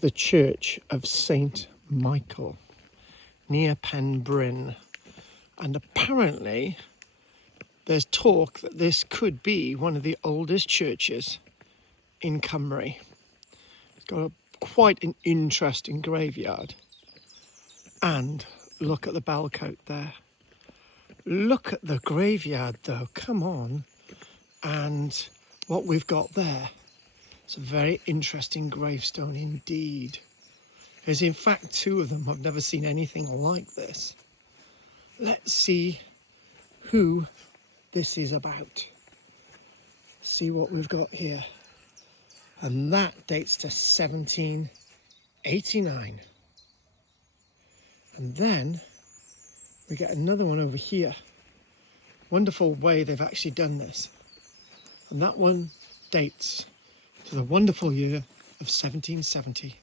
The Church of Saint Michael near Penbryn, and apparently there's talk that this could be one of the oldest churches in Cymru. It's got quite an interesting graveyard, and look at the bell coat there. Look at the graveyard though, come on. And what we've got there, it's a very interesting gravestone indeed. There's in fact two of them. I've never seen anything like this. Let's see who this is about. See what we've got here. And that dates to 1789. And then we get another one over here. Wonderful way they've actually done this. And that one dates to the wonderful year of 1770.